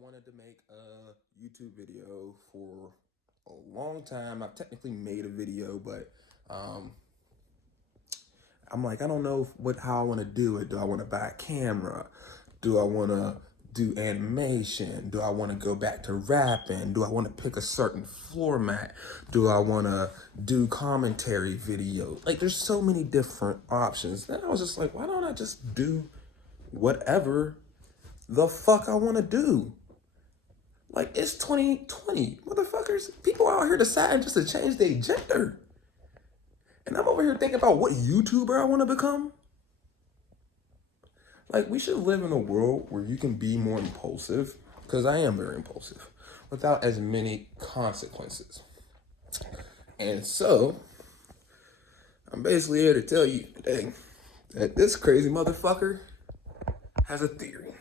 wanted to make a YouTube video for a long time. I've technically made a video, but um, I'm like, I don't know how I want to do it. Do I want to buy a camera? Do I want to do animation? Do I want to go back to rapping? Do I want to pick a certain format? Do I want to do commentary video? Like, there's so many different options. Then I was just like, why don't I just do whatever the fuck I want to do? Like, it's 2020, motherfuckers. People out here deciding just to change their gender. And I'm over here thinking about what YouTuber I want to become. Like, we should live in a world where you can be more impulsive, because I am very impulsive, without as many consequences. And so, I'm basically here to tell you today that this crazy motherfucker has a theory.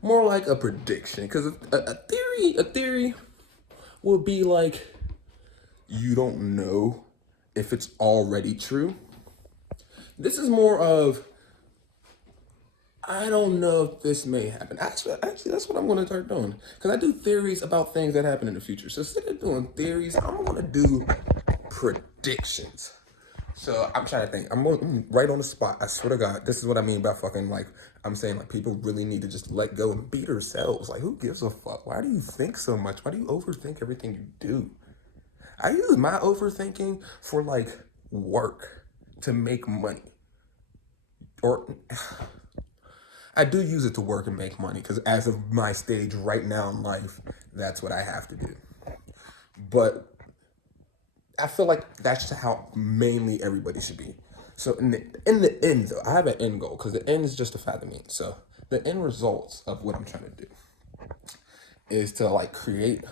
More like a prediction, because a theory would be like, you don't know if it's already true. This is more of, I don't know if this may happen. Actually, that's what I'm going to start doing. Because I do theories about things that happen in the future. So instead of doing theories, I'm going to do predictions. So I'm trying to think. I'm right on the spot. I swear to God, this is what I mean by fucking, like, I'm saying, like, people really need to just let go and be themselves. Like, who gives a fuck? Why do you think so much? Why do you overthink everything you do? I use my overthinking for, like, work to make money. Or I do use it to work and make money, because as of my stage right now in life, that's what I have to do. But I feel like that's just how mainly everybody should be. So in the end, though, I have an end goal, because the end is justified the means. So the end results of what I'm trying to do is to, like, create,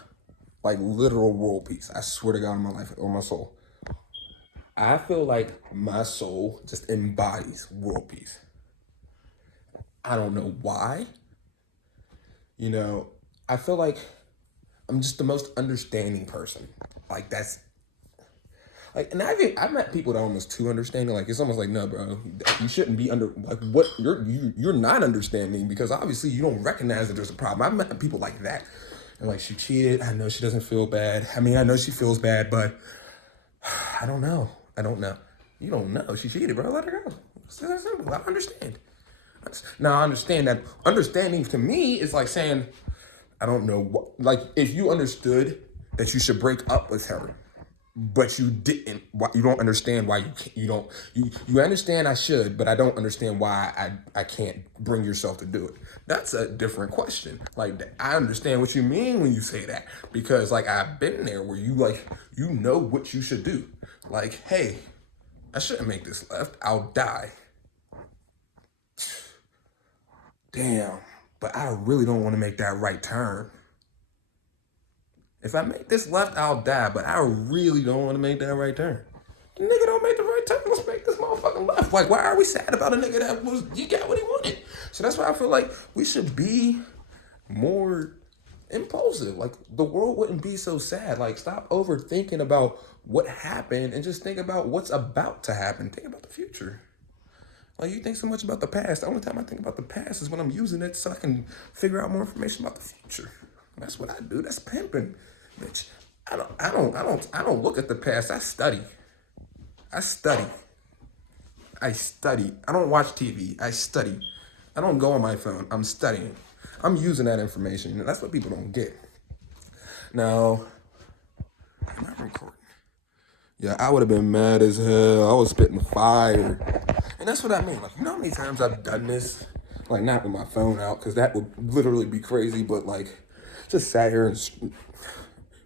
like, literal world peace. I swear to God, on my life, on my soul. I feel like my soul just embodies world peace. I don't know why. You know, I feel like I'm just the most understanding person. Like, that's like, and I've met people that are almost too understanding. Like, it's almost like, no, bro, you shouldn't be under, like, what you're not understanding, because obviously you don't recognize that there's a problem. I've met people like that, and like, she cheated. I know she doesn't feel bad. I mean, I know she feels bad, but I don't know. I don't know. You don't know she cheated, bro. Let her go. It's that simple. I understand. Now I understand that understanding to me is like saying, I don't know what, like, if you understood that you should break up with her, but you didn't, you don't understand why you don't, you understand I should, but I don't understand why I can't bring yourself to do it. That's a different question. Like, I understand what you mean when you say that, because, like, I've been there where you, like, you know what you should do. Like, hey, I shouldn't make this left. I'll die. Damn, but I really don't want to make that right turn. If I make this left, I'll die, but I really don't want to make that right turn. The nigga don't make the right turn. Let's make this motherfucking left. Like, why are we sad about a nigga that was, he got what he wanted? So that's why I feel like we should be more impulsive. Like, the world wouldn't be so sad. Like, stop overthinking about what happened and just think about what's about to happen. Think about the future. Like, you think so much about the past. The only time I think about the past is when I'm using it so I can figure out more information about the future. That's what I do. That's pimping, bitch. I don't look at the past. I study. I study. I study. I don't watch TV. I study. I don't go on my phone. I'm studying. I'm using that information. And that's what people don't get. Now, am I recording? Yeah, I would have been mad as hell. I was spitting fire. And that's what I mean. Like, you know how many times I've done this? Like, not with my phone out, because that would literally be crazy, but, like, just sat here and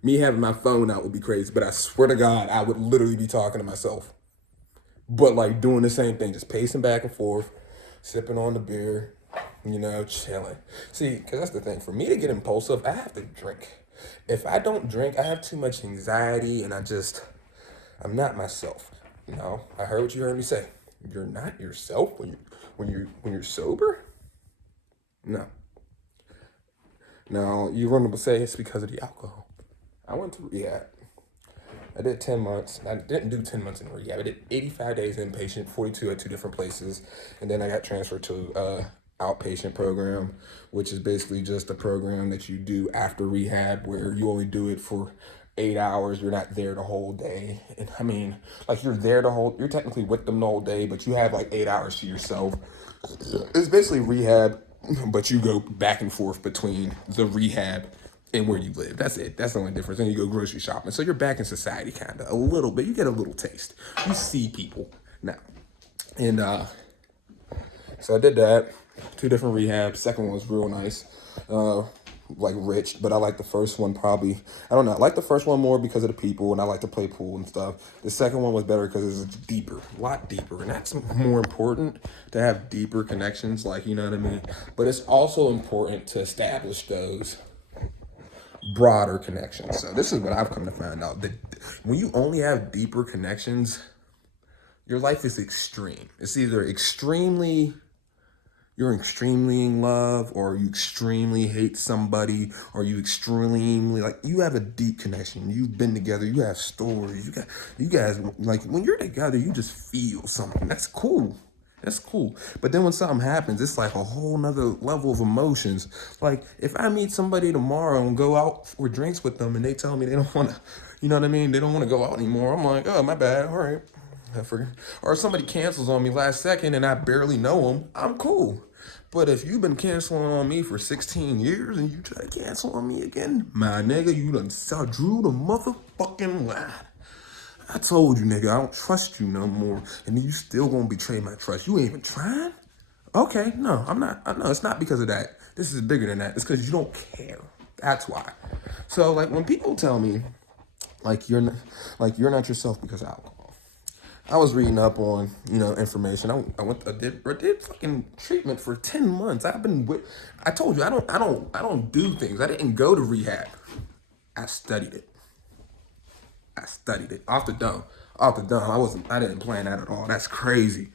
me having my phone out would be crazy. But I swear to God, I would literally be talking to myself. But, like, doing the same thing, just pacing back and forth, sipping on the beer, you know, chilling. See, because that's the thing. For me to get impulsive, I have to drink. If I don't drink, I have too much anxiety, and I'm not myself. You know, I heard what you heard me say. You're not yourself when you're sober. No. Now you're going to say it's because of the alcohol. I went to rehab. I did 10 months. I didn't do 10 months in rehab. I did 85 days inpatient, 42 at two different places, and then I got transferred to outpatient program, which is basically just a program that you do after rehab where you only do it for 8 hours. You're not there the whole day. And I mean, like you're technically with them the whole day, but you have like 8 hours to yourself. It's basically rehab, but you go back and forth between the rehab and where you live. That's it. That's the only difference. Then you go grocery shopping. So you're back in society kind of a little bit. You get a little taste. You see people now. And so I did that. 2 different rehabs. Second one was real nice. Like rich, but I like the first one probably. I don't know. I like the first one more because of the people, and I like to play pool and stuff. The second one was better because it's deeper, a lot deeper, and that's more important to have deeper connections. Like, you know what I mean. But it's also important to establish those broader connections. So this is what I've come to find out, that when you only have deeper connections, your life is extreme. It's either you're extremely in love, or you extremely hate somebody, or you extremely like, you have a deep connection. You've been together, you have stories, you guys like, when you're together, you just feel something. That's cool. That's cool. But then when something happens, it's like a whole nother level of emotions. Like if I meet somebody tomorrow and go out for drinks with them and they tell me they don't want to, you know what I mean? They don't want to go out anymore. I'm like, oh, my bad. All right. I forget. Or if somebody cancels on me last second and I barely know them, I'm cool. But if you've been canceling on me for 16 years and you try to cancel on me again, my nigga, you done drew the motherfucking line. I told you, nigga, I don't trust you no more. And then you still gonna betray my trust. You ain't even trying? Okay, no, I'm not. No, it's not because of that. This is bigger than that. It's because you don't care. That's why. So, like, when people tell me, you're not yourself because of alcohol. I was reading up on, information. I did fucking treatment for 10 months. I told you, I don't do things. I didn't go to rehab. I studied it. Off the dome. I didn't plan that at all. That's crazy.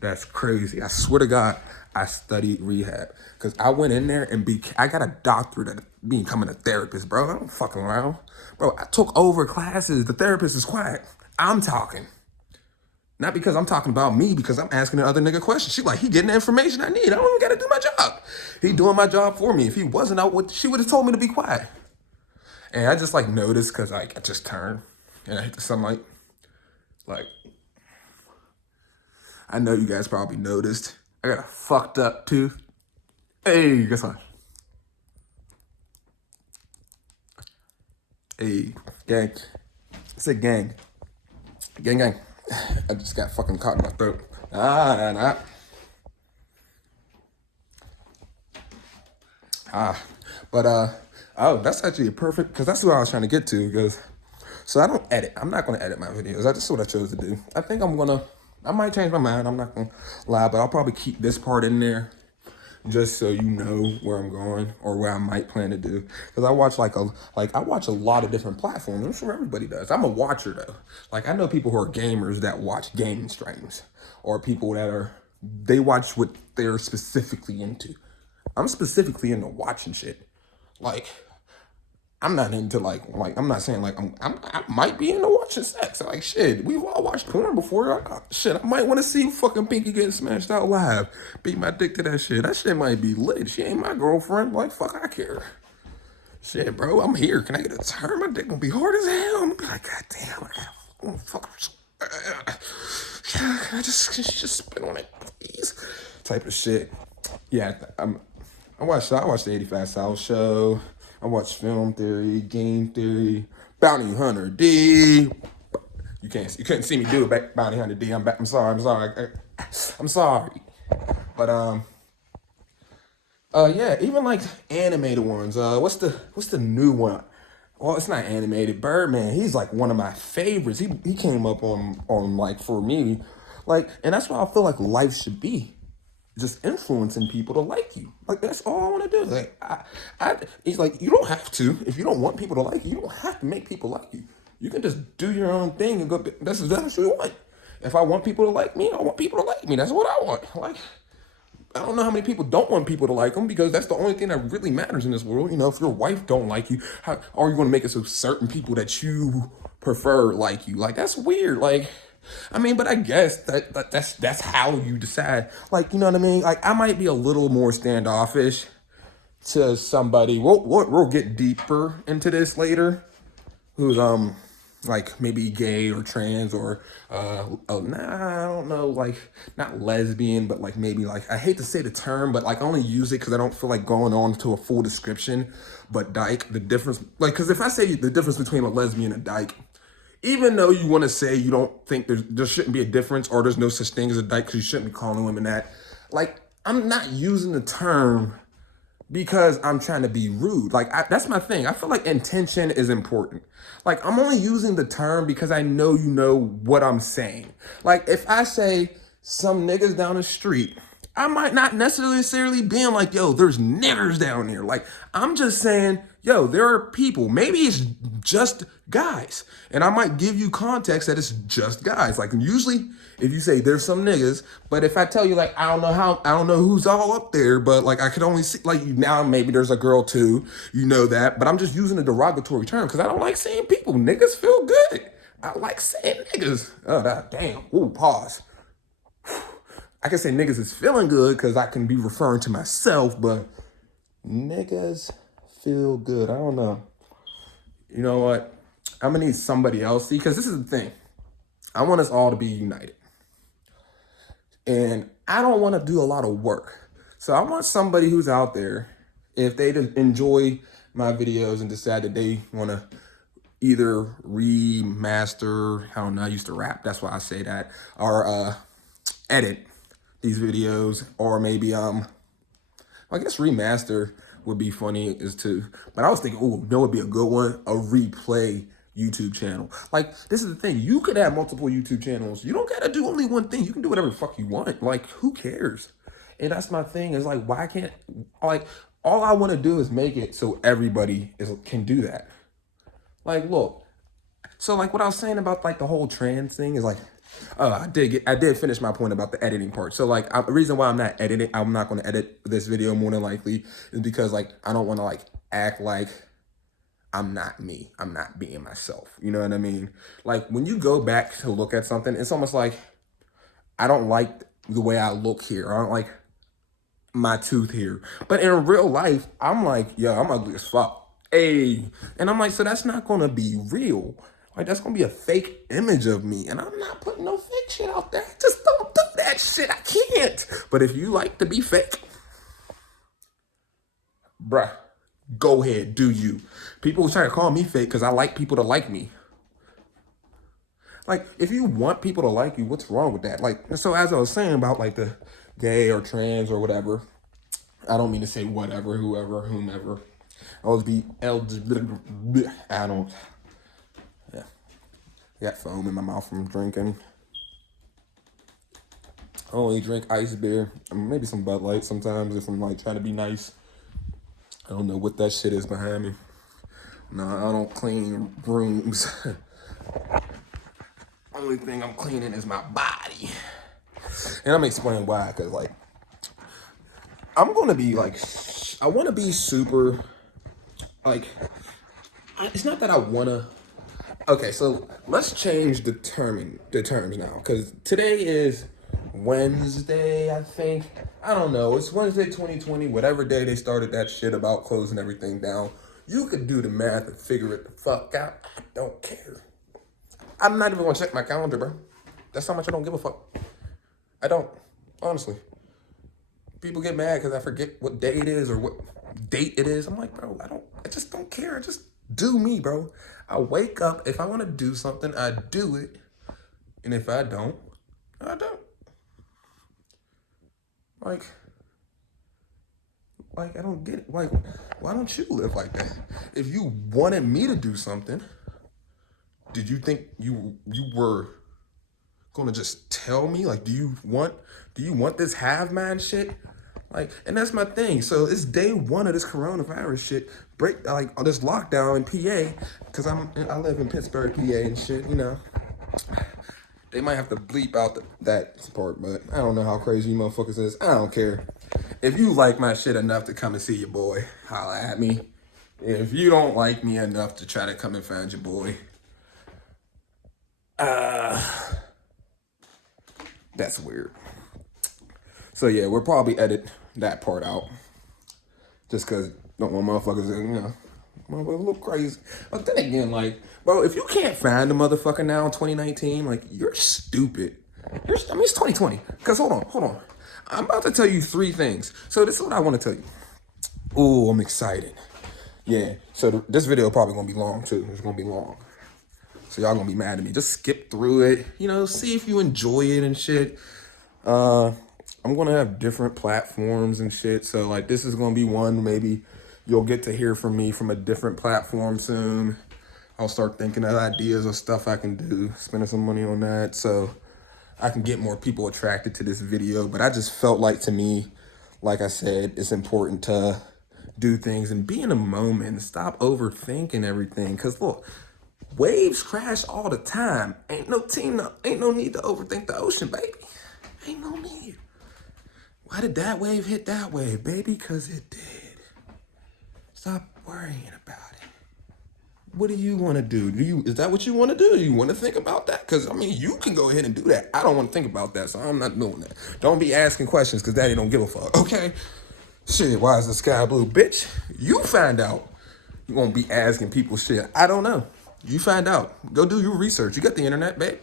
That's crazy. I swear to God, I studied rehab. Because I went in there and I got a doctorate at becoming a therapist, bro. I don't fucking around. Bro, I took over classes. The therapist is quiet. I'm talking. Not because I'm talking about me, because I'm asking the other nigga questions. She like, he getting the information I need. I don't even gotta do my job. He doing my job for me. If he wasn't out, she would have told me to be quiet. And I just like noticed, because like I just turned and I hit the sunlight. Like, I know you guys probably noticed. I got a fucked up tooth. Hey, guess what? Hey, gang. I said gang. Gang. I just got fucking caught in my throat. Nah. But oh, that's actually a perfect, because that's what I was trying to get to. Because so I don't edit. I'm not gonna edit my videos. That's what I chose to do. I might change my mind. I'm not gonna lie, but I'll probably keep this part in there, just so you know where I'm going or where I might plan to do. Because I watch I watch a lot of different platforms. I'm sure everybody does. I'm a watcher though. Like, I know people who are gamers that watch gaming streams, or people they watch what they're specifically into. I'm specifically into watching shit. Like, I'm not into I'm not saying I might be into watching sex. Like, shit, we've all watched porn before. Shit, I might want to see fucking Pinky getting smashed out live. Beat my dick to that shit. That shit might be lit. She ain't my girlfriend. Like, fuck, I care. Shit, bro, I'm here. Can I get a turn? My dick gonna be hard as hell. I'm gonna be like, god damn, I gotta fuck her. Can she just spit on it, please? Type of shit. Yeah, I watched the 85 South show. I watched Film Theory, Game Theory, Bounty Hunter D. You couldn't see me do it, Bounty Hunter D. I'm sorry. I'm sorry. But yeah, even like animated ones. What's the new one? Well, it's not animated. Birdman. He's like one of my favorites. He came up on like, for me, like, and that's what I feel like life should be. Just influencing people to like you. Like, that's all I want to do. Like, it's like, you don't have to. If you don't want people to like you don't have to make people like you. You can just do your own thing and go. That's exactly what I want. If I want people to like me, I want people to like me. That's what I want. Like, I don't know how many people don't want people to like them, because that's the only thing that really matters in this world. If your wife don't like you, how are you going to make it so certain people that you prefer like you? Like, that's weird. Like, I mean, but I guess that's how you decide. Like, you know what I mean? Like, I might be a little more standoffish to somebody. We'll get deeper into this later. Who's like maybe gay or trans or oh nah, I don't know, like not lesbian, but like maybe like I hate to say the term, but like I only use it because I don't feel like going on to a full description. But dyke, the difference, like, because if I say the difference between a lesbian and dyke, even though you want to say you don't think there shouldn't be a difference or there's no such thing as a dyke because you shouldn't be calling women that, like I'm not using the term because I'm trying to be rude. Like that's my thing. I feel like intention is important. Like I'm only using the term because I know you know what I'm saying. Like if I say some niggas down the street, I might not necessarily being like, yo, there's niggers down there. Like I'm just saying, yo, there are people. Maybe it's just guys. And I might give you context that it's just guys. Like usually if you say there's some niggas, but if I tell you like I don't know who's all up there, but like I could only see like now maybe there's a girl too, you know that, but I'm just using a derogatory term because I don't like saying people. Niggas feel good. I like saying niggas. Oh that damn. Ooh, pause. I can say niggas is feeling good because I can be referring to myself, but niggas feel good. I don't know. You know what? I'm gonna need somebody else. See, because this is the thing. I want us all to be united. And I don't want to do a lot of work. So I want somebody who's out there, if they enjoy my videos and decide that they want to either remaster, I don't know, I used to rap, that's why I say that, or edit these videos, or maybe I guess remaster would be funny is too. But I was thinking, oh, no, would be a good one, a replay YouTube channel. Like, this is the thing. You could have multiple YouTube channels. You don't gotta do only one thing. You can do whatever the fuck you want. Like, who cares? And that's my thing, is like, why can't, like, all I want to do is make it so everybody can do that. Like, look, so like what I was saying about like the whole trans thing is like, I did finish my point about the editing part. So like the reason why I'm not going to edit this video more than likely is because like I don't want to like act like I'm not me. I'm not being myself. You know what I mean? Like when you go back to look at something, it's almost like I don't like the way I look here. I don't like my tooth here. But in real life, I'm like, yo, I'm ugly as fuck. Hey. And I'm like, so that's not gonna be real. Like that's gonna be a fake image of me. And I'm not putting no fake shit out there. Just don't do that shit. I can't. But if you like to be fake, bruh, go ahead, do you. People try to call me fake because I like people to like me. Like, if you want people to like you, what's wrong with that? Like, so as I was saying about like the gay or trans or whatever, I don't mean to say whatever, whoever, whomever. I don't, yeah. I got foam in my mouth from drinking. I only drink ice beer, maybe some Bud Light sometimes if I'm like trying to be nice. I don't know what that shit is behind me. No, I don't clean rooms. Only thing I'm cleaning is my body. And I'm explaining why, because like, I'm gonna be like, I wanna be super, like, it's not that I wanna, okay, so let's change the terms now, because today is Wednesday, I think. I don't know, it's Wednesday 2020, whatever day they started that shit about closing everything down. You could do the math and figure it the fuck out. I don't care. I'm not even gonna check my calendar, bro. That's how much I don't give a fuck. I don't, honestly. People get mad because I forget what day it is or what date it is. I'm like, bro, I just don't care. I just do me, bro. I wake up. If I want to do something, I do it. And if I don't, I don't. Like, I don't get it. Like, why don't you live like that? If you wanted me to do something, did you think you were gonna just tell me? Like, do you want this have man shit? Like, and that's my thing. So it's day one of this coronavirus shit. Break like this lockdown in PA, because I live in Pittsburgh, PA and shit. You know, they might have to bleep out that part, but I don't know how crazy you motherfuckers is. I don't care. If you like my shit enough to come and see your boy, holla at me. If you don't like me enough to try to come and find your boy, That's weird. So yeah, we'll probably edit that part out. Just cause don't want motherfuckers, motherfuckers a little crazy. But then again, like, bro, if you can't find a motherfucker now in 2019, like, you're stupid. I mean, it's 2020. Cause hold on. I'm about to tell you 3 things. So this is what I want to tell you. Oh, I'm excited. Yeah. So this video probably gonna be long too. It's gonna be long. So y'all gonna be mad at me. Just skip through it. See if you enjoy it and shit. I'm gonna have different platforms and shit. So like this is gonna be one. Maybe you'll get to hear from me from a different platform soon. I'll start thinking of ideas of stuff I can do, spending some money on that so I can get more people attracted to this video. But I just felt like, to me, like I said, it's important to do things and be in a moment and stop overthinking everything. Cause look, waves crash all the time. Ain't no need to overthink the ocean, baby. Ain't no need. Why did that wave hit that wave, baby? Cause it did. Stop worrying about it. What do you want to do? Is that what you want to do? You want to think about that? Because, I mean, you can go ahead and do that. I don't want to think about that, so I'm not doing that. Don't be asking questions because daddy don't give a fuck, okay? Shit, why is the sky blue? Bitch, you find out. You won't be asking people shit. I don't know. You find out. Go do your research. You got the internet, babe.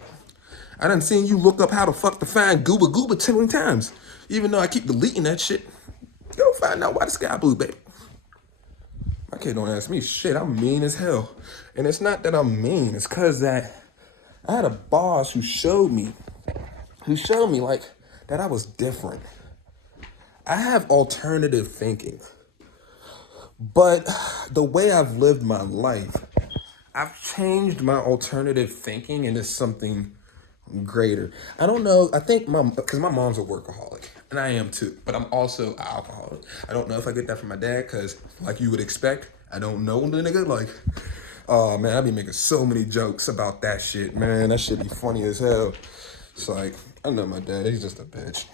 I done seen you look up how the fuck to find Gooba Gooba 10 times. Even though I keep deleting that shit. Go find out why the sky blue, baby. My kid don't ask me shit. I'm mean as hell. And it's not that I'm mean. It's cause that I had a boss who showed me like that I was different. I have alternative thinking. But the way I've lived my life, I've changed my alternative thinking into something greater. I don't know. I think because my mom's a workaholic, and I am too. But I'm also an alcoholic. I don't know if I get that from my dad, because like you would expect, I don't know the nigga. Like, oh man, I be making so many jokes about that shit, man. That shit be funny as hell. It's like, I know my dad. He's just a bitch.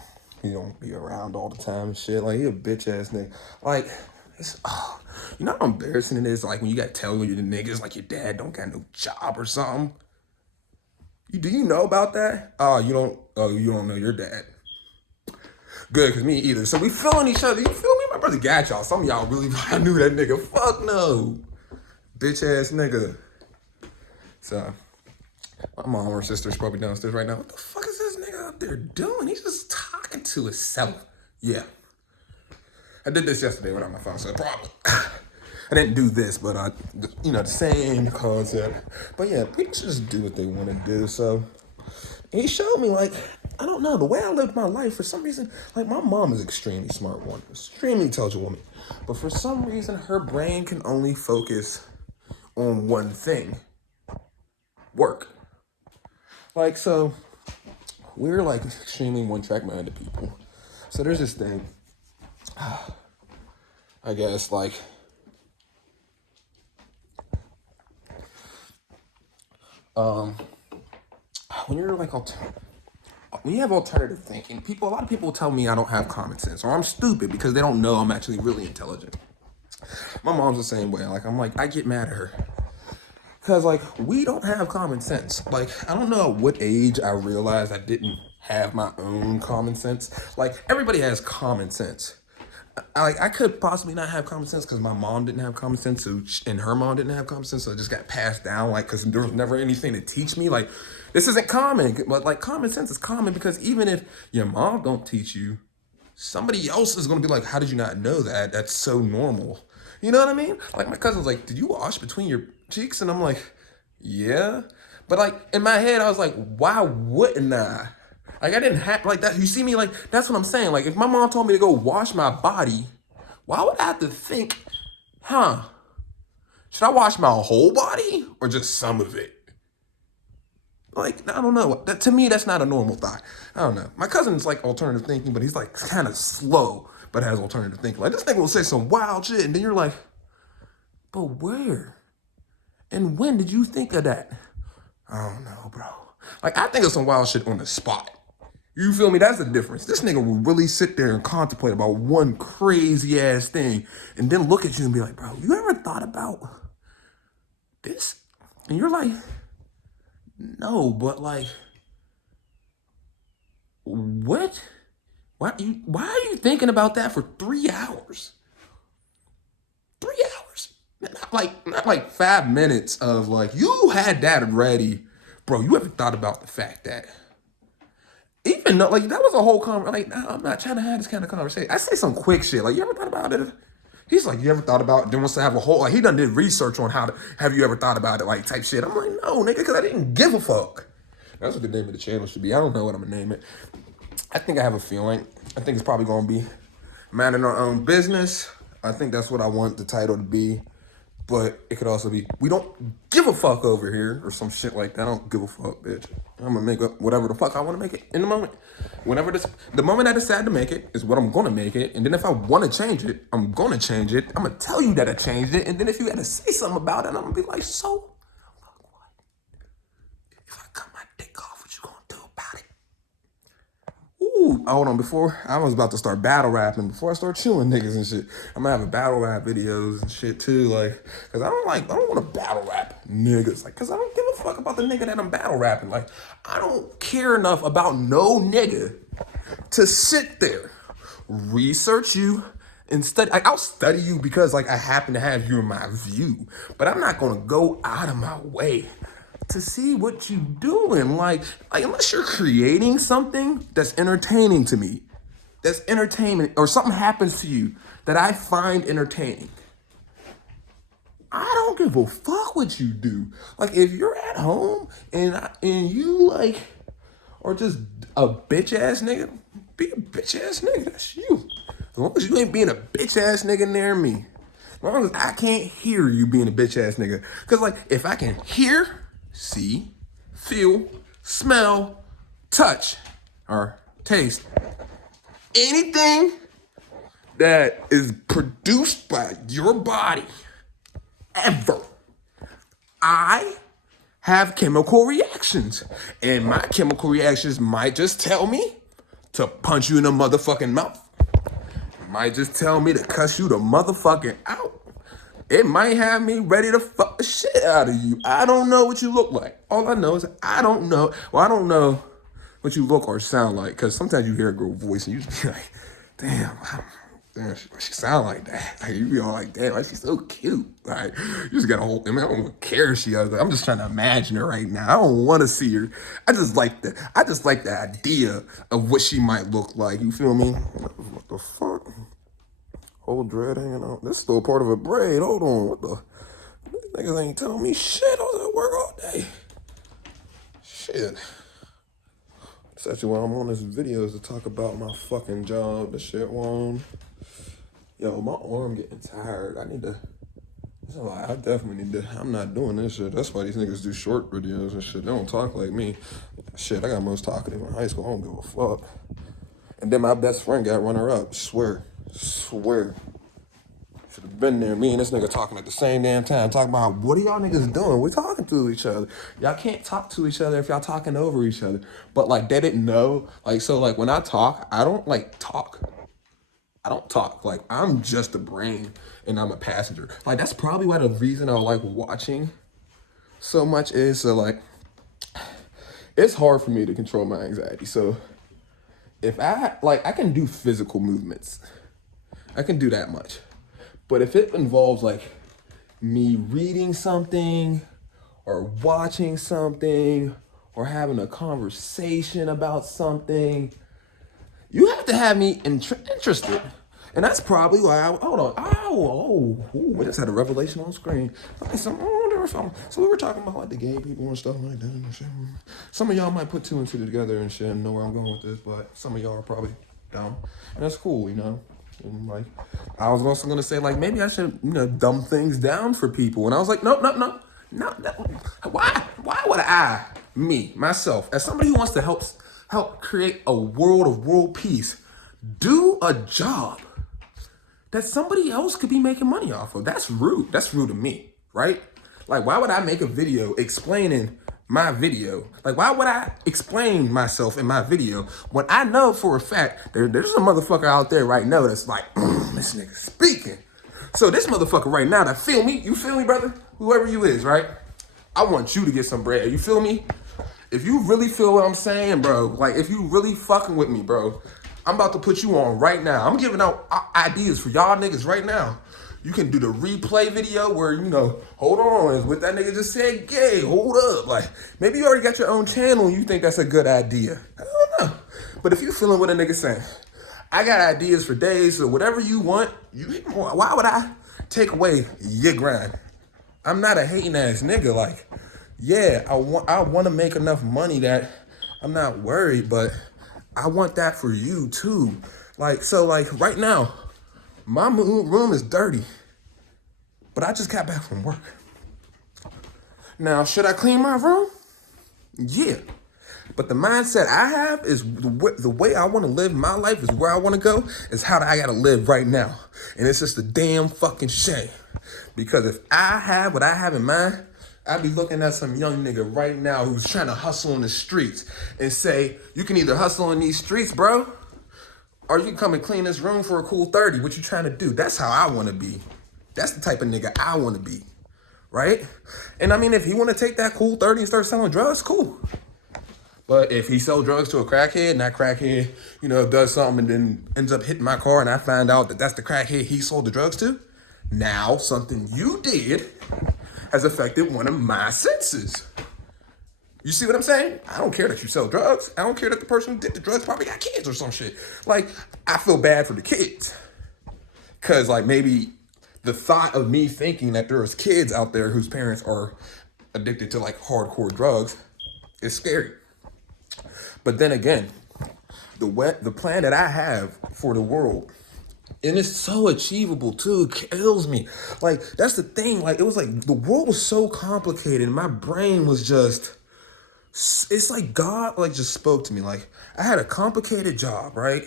He don't be around all the time and shit. Like, he a bitch ass nigga. Like, you know how embarrassing it is? Like when you got to tell you the niggas like your dad don't got no job or something. Do you know about that? Oh, you don't. Oh, you don't know your dad. Good, cause me either. So we feeling each other. You feel me? My brother got y'all. Some of y'all really I knew that nigga. Fuck no, bitch ass nigga. So my mom or sister's probably downstairs right now. What the fuck is this nigga up there doing? He's just talking to himself. Yeah, I did this yesterday without my phone, so probably. I didn't do this, but the same concept. But yeah, people should just do what they want to do. So he showed me, like, I don't know, the way I lived my life, for some reason, like, my mom is an extremely smart woman, extremely intelligent woman. But for some reason, her brain can only focus on one thing: work. Like, so we're like extremely one-track minded people. So there's this thing, I guess, like, when you're like when you have alternative thinking, a lot of people tell me I don't have common sense or I'm stupid because they don't know I'm actually really intelligent. My mom's the same way. Like, I'm like, I get mad at her because, like, we don't have common sense. Like, I don't know at what age I realized I didn't have my own common sense. Like, everybody has common sense. I could possibly not have common sense because my mom didn't have common sense, and her mom didn't have common sense, so it just got passed down. Like, because there was never anything to teach me. Like, this isn't common, but like common sense is common because even if your mom don't teach you, somebody else is gonna be like, "How did you not know that? That's so normal." You know what I mean? Like, my cousin's like, "Did you wash between your cheeks?" And I'm like, "Yeah," but like in my head, I was like, "Why wouldn't I?" Like, I didn't have like that. You see me, like, that's what I'm saying. Like, if my mom told me to go wash my body, why would I have to think, huh? Should I wash my whole body or just some of it? Like, I don't know. That, to me, that's not a normal thought. I don't know. My cousin's like alternative thinking, but he's like kind of slow, but has alternative thinking. Like, this nigga will say some wild shit, and then you're like, but where? And when did you think of that? I don't know, bro. Like, I think of some wild shit on the spot. You feel me? That's the difference. This nigga will really sit there and contemplate about one crazy ass thing and then look at you and be like, bro, you ever thought about this? And you're like, no, but like, what? Why are you thinking about that for 3 hours? 3 hours. Not like 5 minutes of like, you had that ready. Bro, you ever thought about the fact that even though, like, that was a whole conversation. Like, nah, I'm not trying to have this kind of conversation. I say some quick shit. Like, you ever thought about it? He's like, you ever thought about, then wants to have a whole, like, he done did research on how to, have you ever thought about it, like, type shit. I'm like, no, nigga, because I didn't give a fuck. That's what the name of the channel should be. I don't know what I'm going to name it. I think I have a feeling. I think it's probably going to be Minding Our Own Business. I think that's what I want the title to be. But it could also be, we don't give a fuck over here, or some shit like that. I don't give a fuck, bitch. I'm gonna make up whatever the fuck I wanna make it in the moment. The moment I decide to make it is what I'm gonna make it. And then if I wanna change it, I'm gonna change it. I'm gonna tell you that I changed it. And then if you gotta say something about it, I'm gonna be like, so, if I cut my dick off, what you gonna do about it? Ooh, hold on, before, I was about to start battle rapping, before I start chewing niggas and shit, I'm gonna have a battle rap videos and shit too, like, cause I don't wanna battle rap niggas, like, cause I don't give a fuck about the nigga that I'm battle rapping, like, I don't care enough about no nigga to sit there, research you, and study. Like, I'll study you because, like, I happen to have you in my view, but I'm not gonna go out of my way to see what you doing. Like unless you're creating something that's entertaining to me, that's entertainment, or something happens to you that I find entertaining, I don't give a fuck what you do. Like, if you're at home and you like are just a bitch ass nigga, be a bitch ass nigga. That's you. As long as you ain't being a bitch ass nigga near me. As long as I can't hear you being a bitch ass nigga. Cause like, if I can hear, see, feel, smell, touch, or taste anything that is produced by your body ever, I have chemical reactions. And my chemical reactions might just tell me to punch you in the motherfucking mouth. It might just tell me to cuss you the motherfucking out. It might have me ready to fuck the shit out of you. I don't know what you look like. All I know is I don't know. Well, I don't know what you look or sound like, because sometimes you hear a girl voice and you just be like, damn, she sound like that. Like, you be all like, damn, like, she's so cute. Like, you just got a whole, I mean, I don't care if she ugly. I'm just trying to imagine her right now. I don't want to see her. I just like the idea of what she might look like. You feel me? What the fuck? Whole dread hanging out. This is still part of a braid. Hold on. What the? These niggas ain't telling me shit. I was at work all day. Shit. That's actually why I'm on this video, is to talk about my fucking job. The shit one. Yo, my arm getting tired. I need to. I definitely need to. I'm not doing this shit. That's why these niggas do short videos and shit. They don't talk like me. Shit, I got most talkative in high school. I don't give a fuck. And then my best friend got runner up. Swear. Should have been there. Me and this nigga talking at the same damn time. Talking about, what are y'all niggas doing? We're talking to each other. Y'all can't talk to each other if y'all talking over each other. But like, they didn't know. Like, so like, when I talk, I don't like talk. I don't talk. Like, I'm just a brain and I'm a passenger. Like, that's probably why the reason I like watching so much is, so like, it's hard for me to control my anxiety. So if I can do physical movements. I can do that much. But if it involves like me reading something or watching something or having a conversation about something, you have to have me interested. And that's probably why hold on. I just had a revelation on screen. So we were talking about like the gay people and stuff like that and shit. Some of y'all might put two and two together and shit and know where I'm going with this, but some of y'all are probably dumb. And that's cool, you know? And like, I was also gonna say, like, maybe I should, dumb things down for people. And I was like, no. Why would myself, as somebody who wants to help create a world of world peace, do a job that somebody else could be making money off of? That's rude. That's rude to me, right? Like, why would I make a video explaining my video? Like, why would I explain myself in my video when I know for a fact there's a motherfucker out there right now that's like, this nigga speaking. So this motherfucker right now that feel me, you feel me, brother? Whoever you is, right? I want you to get some bread. You feel me? If you really feel what I'm saying, bro, like if you really fucking with me, bro, I'm about to put you on right now. I'm giving out ideas for y'all niggas right now. You can do the replay video where, hold on, is what that nigga just said gay, hold up. Like, maybe you already got your own channel and you think that's a good idea. I don't know. But if you feeling what a nigga saying, I got ideas for days, so whatever you want, why would I take away your grind? I'm not a hating ass nigga. Like, yeah, I want to make enough money that I'm not worried, but I want that for you too. Like, so like right now, my room is dirty, but I just got back from work. Now, should I clean my room? Yeah. But the mindset I have is the way I want to live my life is where I want to go is how I got to live right now. And it's just a damn fucking shame. Because if I have what I have in mind, I'd be looking at some young nigga right now who's trying to hustle in the streets and say, you can either hustle in these streets, bro, or you can come and clean this room for a cool 30. What you trying to do? That's how I want to be. That's the type of nigga I want to be. Right? And I mean, if he want to take that cool 30 and start selling drugs, cool. But if he sell drugs to a crackhead and that crackhead, does something and then ends up hitting my car and I find out that that's the crackhead he sold the drugs to, now something you did has affected one of my senses. You see what I'm saying? I don't care that you sell drugs. I don't care that the person who did the drugs probably got kids or some shit. Like, I feel bad for the kids. Because, like, maybe the thought of me thinking that there's kids out there whose parents are addicted to, like, hardcore drugs is scary. But then again, the plan that I have for the world, and it's so achievable too, it kills me. Like, that's the thing. Like, it was like the world was so complicated and my brain was just, it's like God like just spoke to me. Like, I had a complicated job, right?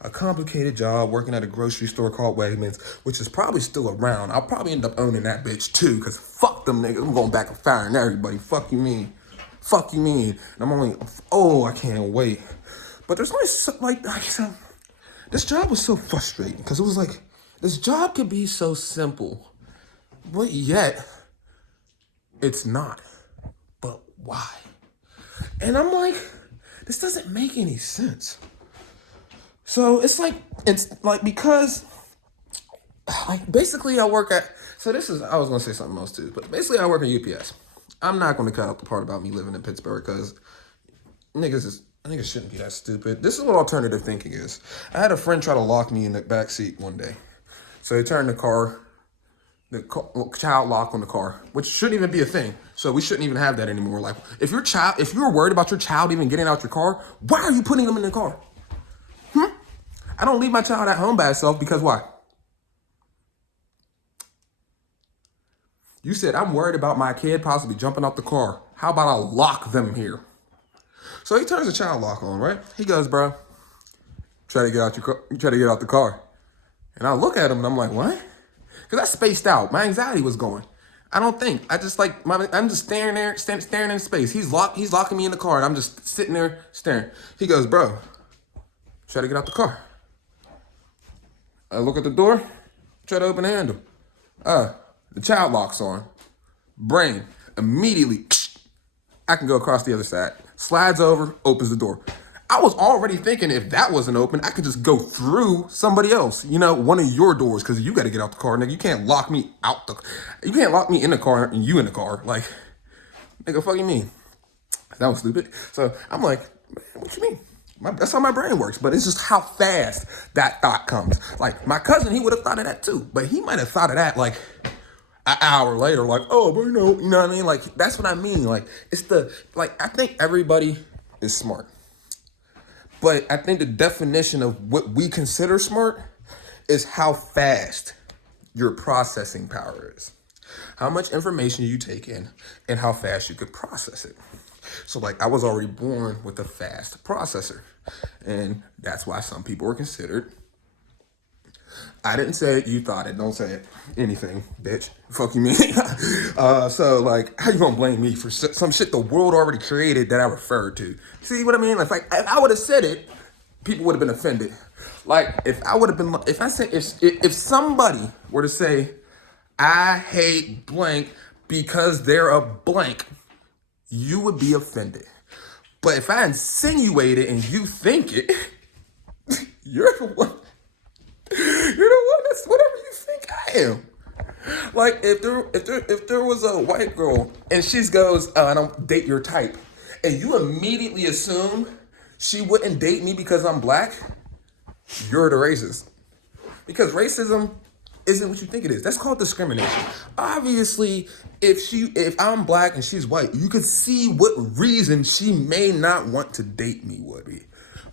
A complicated job working at a grocery store called Wegmans, which is probably still around. I'll probably end up owning that bitch too, because fuck them niggas. I'm going back and firing everybody. Fuck you mean. Fuck you mean. And I can't wait. But there's like this job was so frustrating because it was like, this job could be so simple, but yet it's not. But why? And I'm like, this doesn't make any sense. So it's like because like basically I work at, I was gonna say something else too, but basically I work at UPS. I'm not gonna cut out the part about me living in Pittsburgh because niggas shouldn't be that stupid. This is what alternative thinking is. I had a friend try to lock me in the back seat one day. So he turned the child lock on the car, which shouldn't even be a thing. So we shouldn't even have that anymore. Like, if you're worried about your child even getting out your car, why are you putting them in the car? I don't leave my child at home by itself because why? You said, I'm worried about my kid possibly jumping out the car. How about I lock them here? So he turns the child lock on, right? He goes, bro, try to get out the car. And I look at him and I'm like, what? Because I spaced out. My anxiety was going. I don't think. I'm just staring there, staring in space. He's locking me in the car and I'm just sitting there staring. He goes, bro, try to get out the car. I look at the door, try to open the handle. The child lock's on. Brain, immediately, I can go across the other side. Slides over, opens the door. I was already thinking if that wasn't open, I could just go through somebody else, one of your doors, because you got to get out the car, nigga. You can't lock me you can't lock me in the car and you in the car. Like, nigga, fuck you mean? That was stupid. So I'm like, man, what you mean? That's how my brain works, but it's just how fast that thought comes. Like, my cousin, he would have thought of that too, but he might have thought of that like an hour later, like, oh, but you know what I mean? Like, that's what I mean. Like, I think everybody is smart. But I think the definition of what we consider smart is how fast your processing power is. How much information you take in and how fast you could process it. So like, I was already born with a fast processor. And that's why some people are considered. I didn't say it, you thought it. Don't say it. Anything, bitch. Fuck you mean? So like, how you gonna blame me for some shit the world already created that I referred to? See what I mean? Like if I would have said it, people would have been offended. Like if somebody were to say, I hate blank because they're a blank, you would be offended. But if I insinuate it and you think it, you're the one. You're the one that's whatever you think I am. Like if there was a white girl and she goes, I don't date your type, and you immediately assume she wouldn't date me because I'm black, you're the racist. Because racism isn't what you think it is. That's called discrimination. Obviously, if I'm black and she's white, you could see what reason she may not want to date me would be.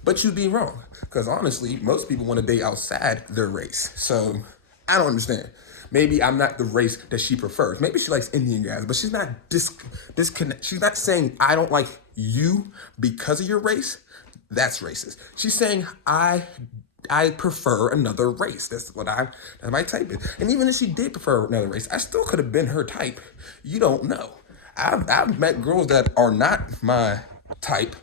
But you'd be wrong. Because honestly, most people want to date outside their race. So I don't understand. Maybe I'm not the race that she prefers. Maybe she likes Indian guys, but she's not disconnect. She's not saying I don't like you because of your race. That's racist. She's saying I prefer another race. That's my type is. And even if she did prefer another race, I still could have been her type. You don't know. I've met girls that are not my type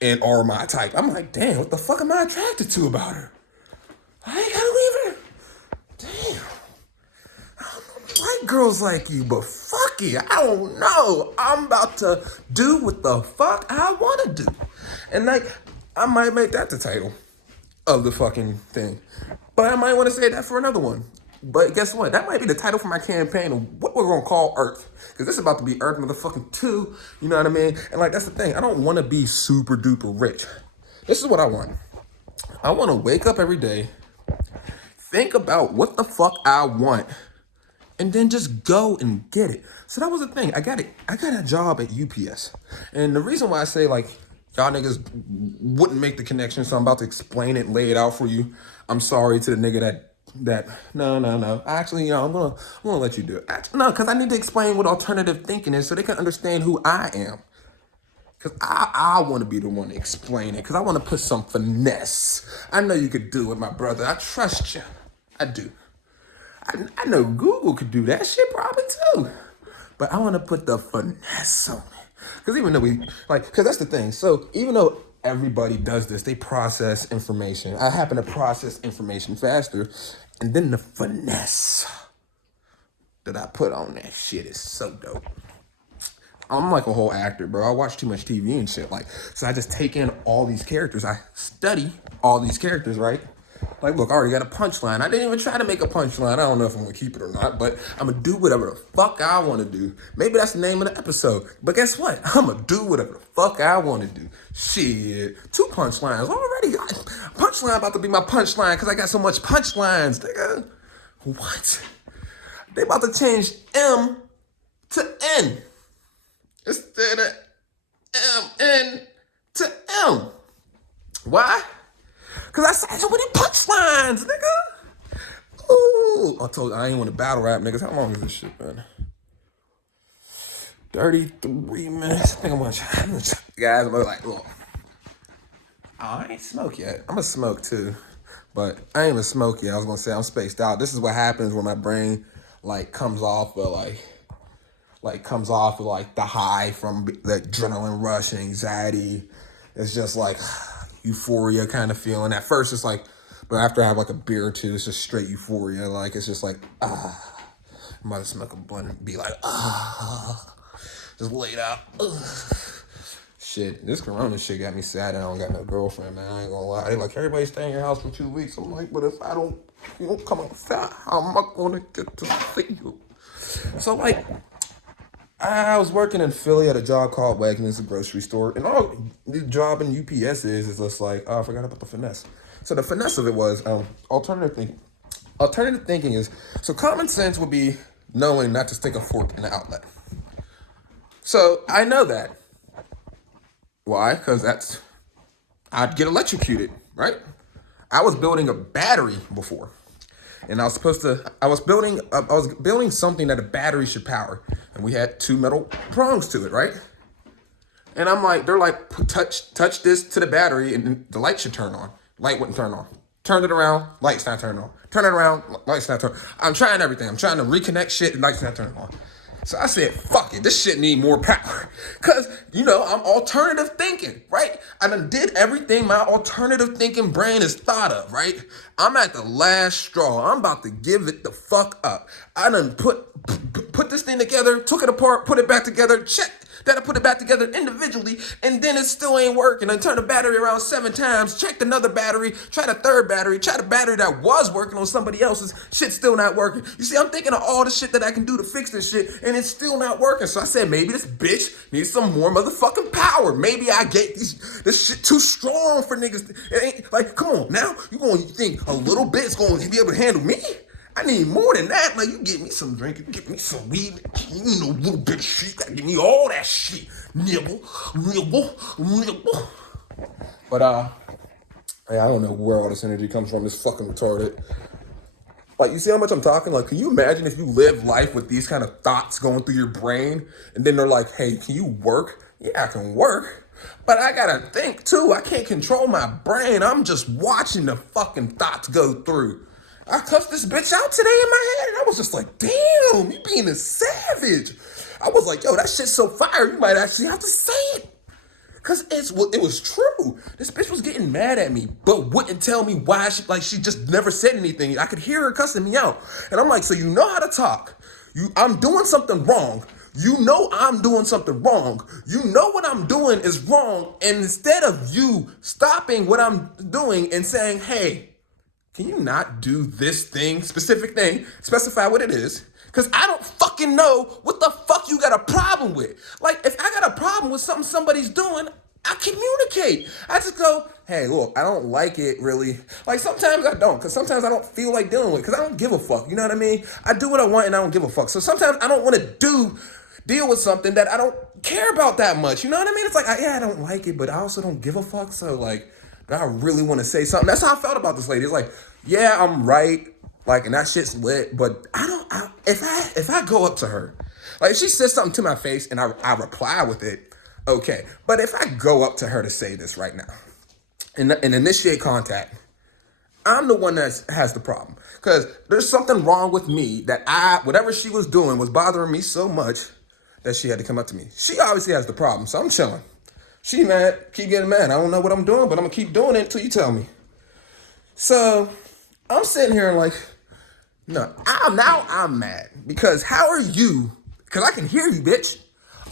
and are my type. I'm like, damn, what the fuck am I attracted to about her? I ain't gotta leave her. Damn. I don't like girls like you, but fuck it. I don't know. I'm about to do what the fuck I want to do. And like, I might make that the title of the fucking thing. But I might want to say that for another one. But guess what? That might be the title for my campaign of what we're going to call Earth. Because this is about to be Earth motherfucking 2. You know what I mean? And like, that's the thing. I don't want to be super duper rich. This is what I want. I want to wake up every day, think about what the fuck I want, and then just go and get it. So that was the thing. I got it. I got a job at UPS. And the reason why I say like y'all niggas wouldn't make the connection, so I'm about to explain it, lay it out for you. I'm sorry to the nigga that no. Actually, I'm gonna let you do it. No, because I need to explain what alternative thinking is so they can understand who I am. Because I want to be the one to explain it. Because I want to put some finesse. I know you could do it, my brother. I trust you. I do. I know Google could do that shit probably too. But I want to put the finesse on it. Because even though because that's the thing. So even though everybody does this, they process information. I happen to process information faster. And then the finesse that I put on that shit is so dope. I'm like a whole actor, bro. I watch too much TV and shit. So I just take in all these characters. I study all these characters, right? Like, look, I already got a punchline. I didn't even try to make a punchline. I don't know if I'm gonna keep it or not, but I'm gonna do whatever the fuck I wanna do. Maybe that's the name of the episode. But guess what? I'm gonna do whatever the fuck I wanna do. Shit. 2 punchlines already. Punchline about to be my punchline because I got so much punchlines, nigga. What? They about to change M to N. Instead of M to M. Why? Because I said so many punchlines, nigga. Ooh. I told you, I ain't want to battle rap, niggas. How long is this shit, man? 33 minutes. I think I'm gonna try. Guys, I'm like, look. I ain't smoke yet. I'm gonna smoke too. But I ain't even smoke yet. I was gonna say I'm spaced out. This is what happens when my brain comes off of the high from the adrenaline rush and anxiety. It's just like euphoria kind of feeling. At first it's like, but after I have like a beer or two, it's just straight euphoria. Like it's just like, I'm about to smoke a blunt and be like, just laid out. Shit, this corona shit got me sad and I don't got no girlfriend, man. I ain't gonna lie. They like, everybody stay in your house for 2 weeks. I'm like, but if you don't come outside, how am I gonna get to see you? So like, I was working in Philly at a job called Wegmans, a grocery store, and all the job in UPS is just like, oh, I forgot about the finesse. So the finesse of it was alternative thinking. Alternative thinking is, so common sense would be knowing not to stick a fork in the outlet. So I know that. Why? Because I'd get electrocuted, right? I was building a battery before. And I was building something that a battery should power. And we had 2 metal prongs to it, right? And I'm like, they're like, touch this to the battery and the light should turn on. Light wouldn't turn on. Turned it around, lights not turning on. Turn it around, lights not turning on. I'm trying everything. I'm trying to reconnect shit and lights not turning on. So I said, fuck it, this shit need more power. Cause, I'm alternative thinking, right? I done did everything my alternative thinking brain is thought of, right? I'm at the last straw. I'm about to give it the fuck up. I done put this thing together, took it apart, put it back together, check. That I put it back together individually, and then it still ain't working. I turn the battery around 7 times, checked another battery, tried a third battery, tried a battery that was working on somebody else's, shit still not working. You see, I'm thinking of all the shit that I can do to fix this shit, and it's still not working. So I said, maybe this bitch needs some more motherfucking power. Maybe I get this shit too strong for niggas. It ain't, like, come on, now you gonna think a little bit's gonna be able to handle me? I need more than that. Like, you get me some drink, you get me some weed, you know, a little bit of shit. You gotta give me all that shit. Nibble, nibble, nibble. But, I don't know where all this energy comes from. It's fucking retarded. Like, you see how much I'm talking? Like, can you imagine if you live life with these kind of thoughts going through your brain, and then they're like, hey, can you work? Yeah, I can work. But I gotta think, too. I can't control my brain. I'm just watching the fucking thoughts go through. I cussed this bitch out today in my head, and I was just like, damn, you being a savage. I was like, yo, that shit's so fire, you might actually have to say it. Because it was true. This bitch was getting mad at me, but wouldn't tell me why. She just never said anything. I could hear her cussing me out. And I'm like, so you know how to talk. I'm doing something wrong. You know I'm doing something wrong. You know what I'm doing is wrong. And instead of you stopping what I'm doing and saying, hey, can you not do this thing, specific thing, specify what it is? Because I don't fucking know what the fuck you got a problem with. Like, if I got a problem with something somebody's doing, I communicate. I just go, hey, look, I don't like it, really. Like, sometimes I don't, because sometimes I don't feel like dealing with it, because I don't give a fuck, you know what I mean? I do what I want, and I don't give a fuck. So sometimes I don't want to deal with something that I don't care about that much, you know what I mean? It's like, I don't like it, but I also don't give a fuck, so, like, I really want to say something. That's how I felt about this lady. It's like, yeah, I'm right. Like, and that shit's lit, but if I go up to her, like, if she says something to my face and I reply with it, okay. But if I go up to her to say this right now and initiate contact, I'm the one that has the problem. Because there's something wrong with me that whatever she was doing was bothering me so much that she had to come up to me. She obviously has the problem, so I'm chilling. She mad, keep getting mad. I don't know what I'm doing, but I'm gonna keep doing it until you tell me. So I'm sitting here and like, no, I'm mad. Because how are you, because I can hear you, bitch,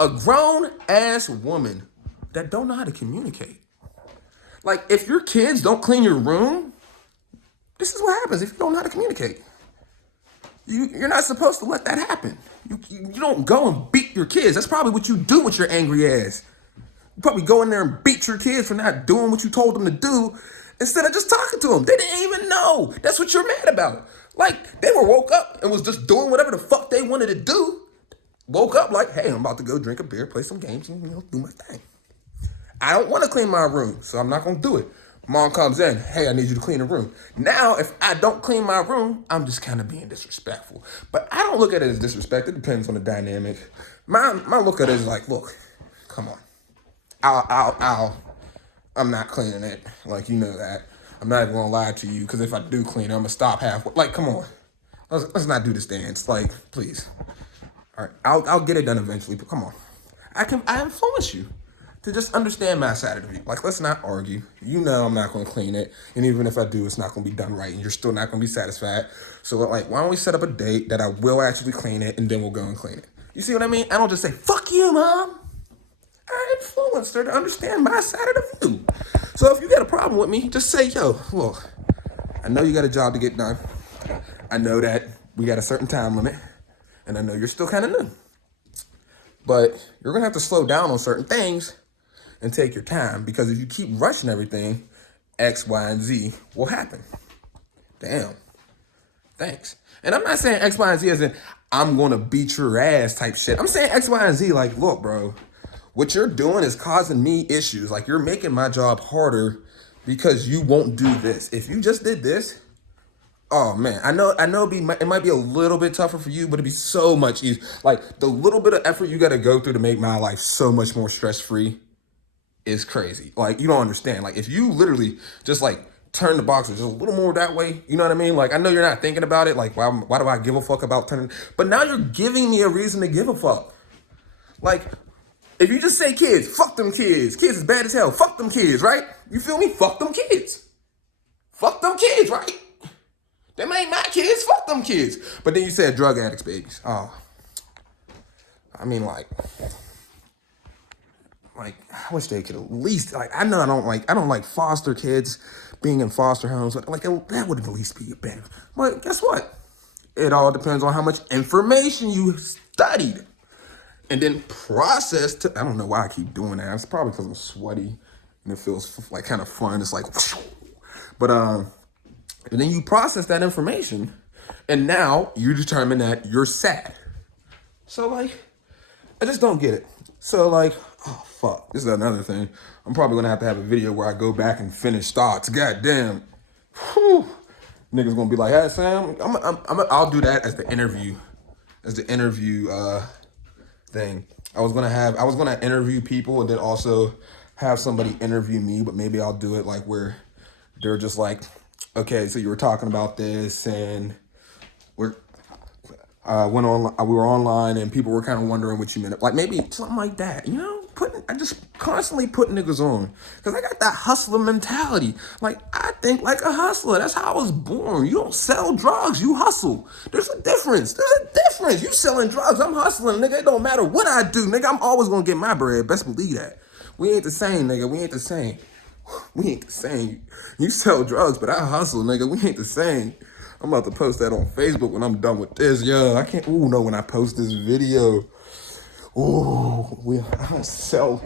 a grown ass woman that don't know how to communicate. Like, if your kids don't clean your room, this is what happens if you don't know how to communicate. You're not supposed to let that happen. You don't go and beat your kids. That's probably what you do with your angry ass. You probably go in there and beat your kids for not doing what you told them to do instead of just talking to them. They didn't even know. That's what you're mad about. Like, they were woke up and was just doing whatever the fuck they wanted to do. Woke up like, hey, I'm about to go drink a beer, play some games, and do my thing. I don't want to clean my room, so I'm not going to do it. Mom comes in, hey, I need you to clean the room. Now, if I don't clean my room, I'm just kind of being disrespectful. But I don't look at it as disrespect. It depends on the dynamic. My look at it is like, look, come on. I'm not cleaning it. Like, you know that. I'm not even gonna lie to you, because if I do clean it, I'm gonna stop halfway. Like, come on. Let's not do this dance. Like, please. All right, I'll get it done eventually, but come on. I influence you to just understand my side of the view. Like, let's not argue. You know I'm not gonna clean it, and even if I do, it's not gonna be done right, and you're still not gonna be satisfied. So, like, why don't we set up a date that I will actually clean it, and then we'll go and clean it. You see what I mean? I don't just say, fuck you, Mom. I influenced her to understand my side of the view. So if you got a problem with me, just say, yo, look, I know you got a job to get done. I know that we got a certain time limit, and I know you're still kind of new. But you're going to have to slow down on certain things and take your time, because if you keep rushing everything, X, Y, and Z will happen. Damn. Thanks. And I'm not saying X, Y, and Z as in I'm going to beat your ass type shit. I'm saying X, Y, and Z like, look, bro, what you're doing is causing me issues. Like, you're making my job harder because you won't do this. If you just did this, oh man, I know it might be a little bit tougher for you, but it'd be so much easier. Like, the little bit of effort you got to go through to make my life so much more stress-free is crazy. Like, you don't understand. Like, if you literally just like turn the boxer just a little more that way, you know what I mean? Like, I know you're not thinking about it. Like, why do I give a fuck about turning? But now you're giving me a reason to give a fuck. Like, if you just say kids, fuck them kids. Kids is bad as hell. Fuck them kids, right? You feel me? Fuck them kids. Fuck them kids, right? Them ain't my kids. Fuck them kids. But then you said drug addicts, babies. Oh. I mean, like, Like, I wish they could at least, like, I know I don't like foster kids being in foster homes, but like that would at least be a better. But guess what? It all depends on how much information you studied and then processed. I don't know why I keep doing that. It's probably because I'm sweaty and it feels like kind of fun. It's like, but and then you process that information, and now you determine that you're sad. So like, I just don't get it. So like, oh fuck, this is another thing. I'm probably gonna have a video where I go back and finish thoughts. God damn. Whew. Niggas gonna be like, hey Sam, I'll do that as the interview, thing. I was gonna interview people and then also have somebody interview me, but maybe I'll do it like where they're just like, okay, so you were talking about this and we're went on. We were online, and people were kind of wondering what you meant. Like maybe something like that, you know. I just constantly put niggas on because I got that hustler mentality. Like I think like a hustler. That's how I was born. You don't sell drugs, you hustle. There's a difference. You selling drugs, I'm hustling, nigga. It don't matter what I do, nigga. I'm always gonna get my bread. Best believe that. We ain't the same, nigga. We ain't the same. We ain't the same. You sell drugs, but I hustle, nigga. We ain't the same. I'm about to post that on Facebook when I'm done with this. Yo, I can't, no, when I post this video. I don't sell,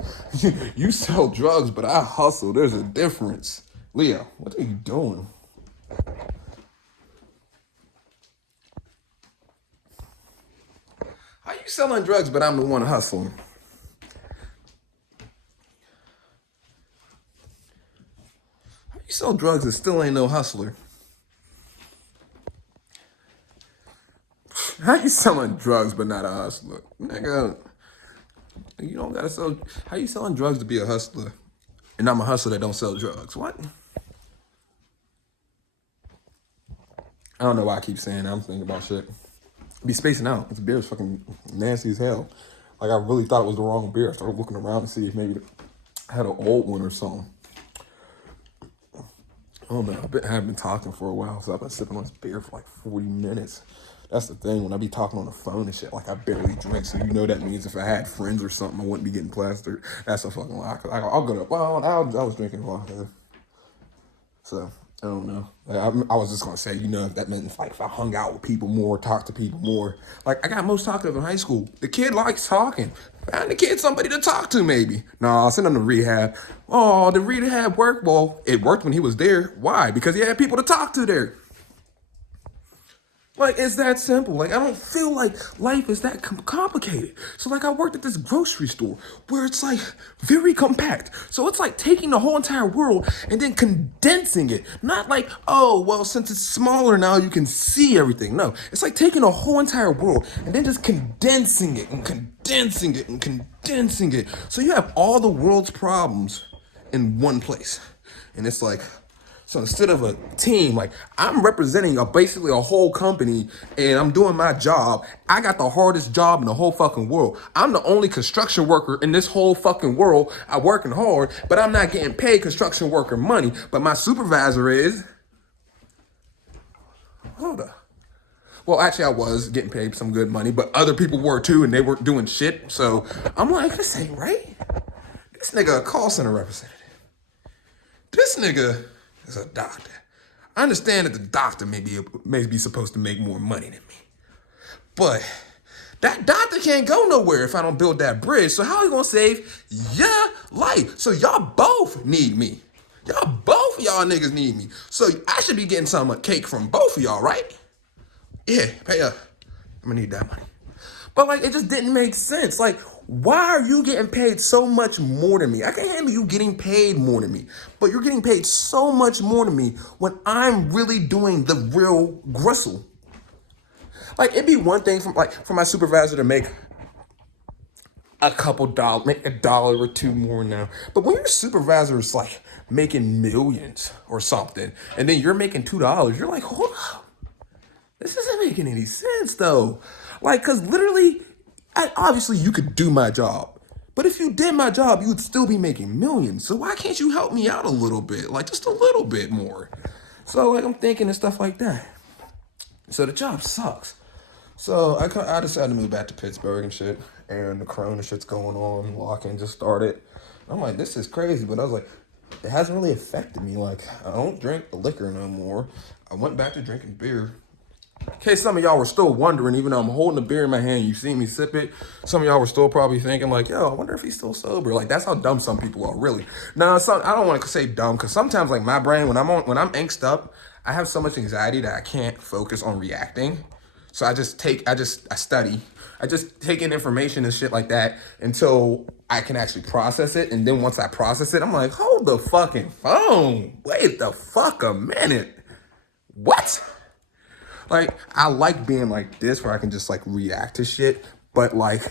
you sell drugs, but I hustle. There's a difference. Leo, what are you doing? How you selling drugs, but I'm the one hustling? How you sell drugs and still ain't no hustler? How you selling drugs but not a hustler? Nigga, you don't gotta sell. How you selling drugs to be a hustler? And I'm a hustler that don't sell drugs. What? I don't know why I keep saying that. I'm thinking about shit. Be spacing out. This beer is fucking nasty as hell. Like I really thought it was the wrong beer. I started looking around to see if maybe I had an old one or something. Oh man, I have been talking for a while, so I've been sipping on this beer for like 40 minutes. That's the thing, when I be talking on the phone and shit, like I barely drink, so you know that means if I had friends or something, I wouldn't be getting plastered. That's a fucking lie. I'll go to, well, I was drinking vodka. So, I don't know. Like, I was just gonna say, you know, if that meant if I hung out with people more, talked to people more. Like, I got most talkative in high school. The kid likes talking. Find the kid somebody to talk to, maybe. No, I'll send him to rehab. Oh, the rehab worked? Well, it worked when he was there. Why? Because he had people to talk to there. Like, it's that simple. Like, I don't feel like life is that complicated. So, like, I worked at this grocery store where it's, like, very compact. So, it's like taking the whole entire world and then condensing it. Not like, oh, well, since it's smaller now, you can see everything. No, it's like taking the whole entire world and then just condensing it and condensing it and condensing it. So, you have all the world's problems in one place. And it's like, so instead of a team, like I'm representing basically a whole company and I'm doing my job. I got the hardest job in the whole fucking world. I'm the only construction worker in this whole fucking world. I'm working hard, but I'm not getting paid construction worker money. But my supervisor is. Hold up. Well, actually, I was getting paid some good money, but other people were too, and they weren't doing shit. So I'm like, this ain't right. This nigga a call center representative. This nigga is a doctor. I understand that the doctor may be supposed to make more money than me. But that doctor can't go nowhere if I don't build that bridge. So how are you gonna save your life? So y'all both need me. Both of y'all niggas need me. So I should be getting some cake from both of y'all, right? Yeah, pay up. I'm gonna need that money. But like, it just didn't make sense. Like, why are you getting paid so much more than me? I can't handle you getting paid more than me, but you're getting paid so much more than me when I'm really doing the real gristle. Like, it'd be one thing for my supervisor to make a couple dollars, make $1 or $2 more now. But when your supervisor is like making millions or something, and then you're making $2, you're like, hold up. This isn't making any sense though. Like, cause literally, obviously you could do my job. But if you did my job, you would still be making millions. So why can't you help me out a little bit? Like just a little bit more. So like I'm thinking and stuff like that. So the job sucks. So I decided to move back to Pittsburgh and shit. And the corona shit's going on. Lock-in just started. I'm like, this is crazy. But I was like, it hasn't really affected me. Like, I don't drink liquor no more. I went back to drinking beer. In case some of y'all were still wondering, even though I'm holding a beer in my hand, you see me sip it. Some of y'all were still probably thinking, like, yo, I wonder if he's still sober. Like, that's how dumb some people are, really. Now, I don't want to say dumb, because sometimes, like, my brain, when I'm angst up, I have so much anxiety that I can't focus on reacting. So I study. I just take in information and shit like that until I can actually process it. And then once I process it, I'm like, hold the fucking phone. Wait the fuck a minute. What? Like, I like being like this where I can just like react to shit. But like,